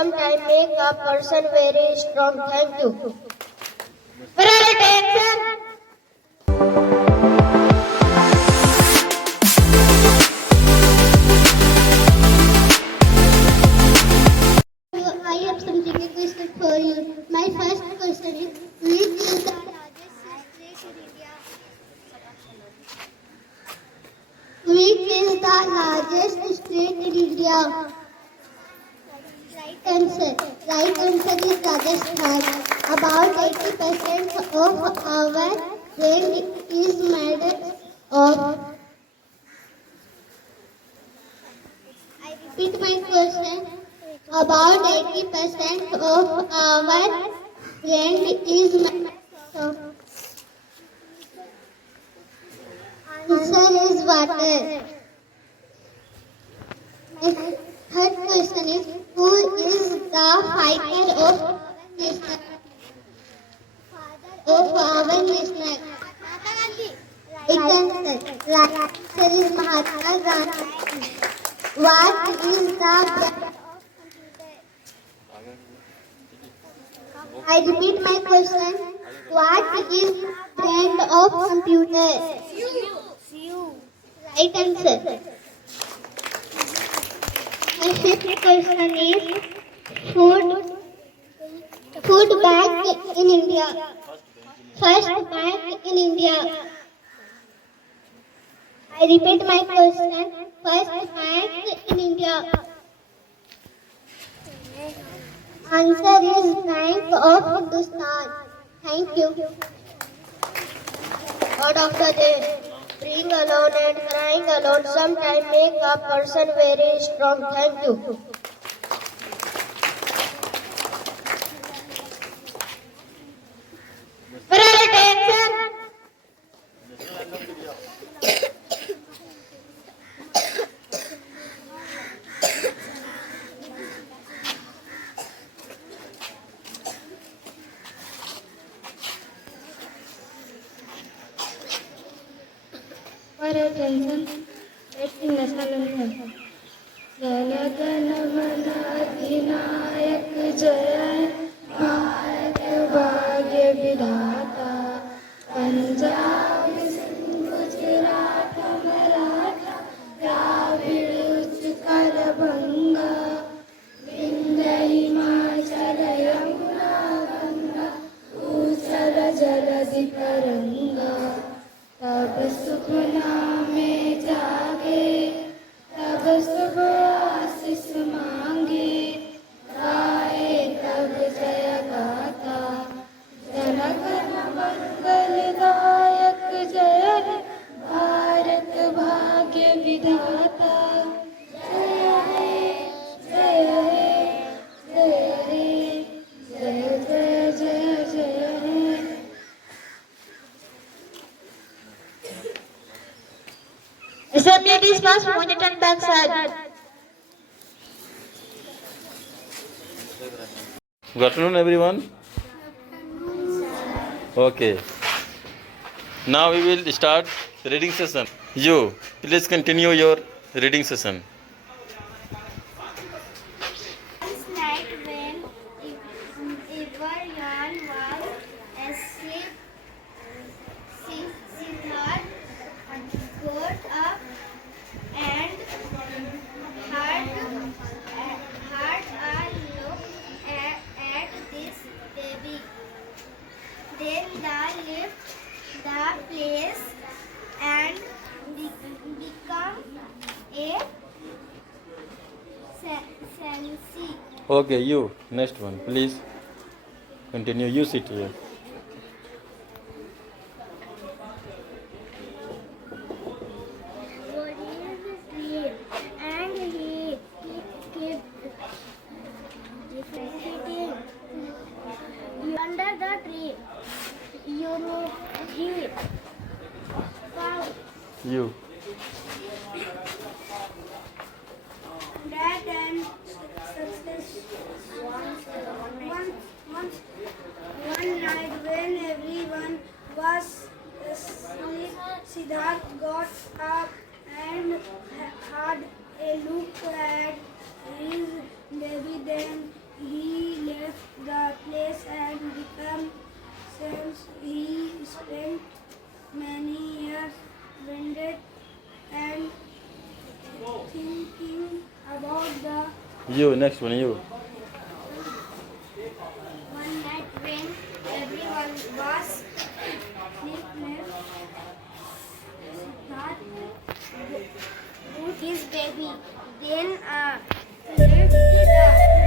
sometimes make a person very strong. Thank you. Very attention. I have something a question for you. My first question is, which is the largest state in India? Which is the largest state in India? Right answer. Right answer is Rajasthan. About 80% of our land is made of. I repeat my question. About 80% of our land is made of. Answer is water. My third question is, who is the fighter of nation? Of our nation? Right answer. Right answer is Mahatma Gandhi. What is the brand? I repeat my question. What is brand of computer? Right answer. My fifth question is food bank in India. First bank in India. I repeat my question. First bank in India. Answer is Bank of Hindustan. Thank you. Word of the day. Being alone and crying alone sometimes make a person very strong. Thank you. Very attention. Very attention. Let's sing national anthem. Jana Gana Mana Adhinayak Jaya Bharat Bhagya Vidhata Punjab Sindh Gujarat Maratha Dravid Utkal Banga Vindhya Himachal Yamuna Ganga Uttara Jaladi Taranga तब सुखना में जागे तब शुभ आशीष मांगे गाए तब जय गाथा जनगण मंगलदायक जय हे भारत भाग्य विधाता जय हे जय हे जय हे जय जय जय जय हे Assembly dismissed. Monitor back side. Good afternoon, everyone. Okay. Now we will start reading session. You please continue your reading session. Last night when everyone was asleep, Siddharth got up and had a look at this baby. Then they left the place and become a fancy. Okay, you next one, please continue. You sit here. And he kept sitting under the tree. He found You. that and success. One night when everyone was asleep, Siddharth got up and had a look at his baby. Then thinking about the You, next one, you. one night when everyone was sleepless. Siddharth put his baby. Then left the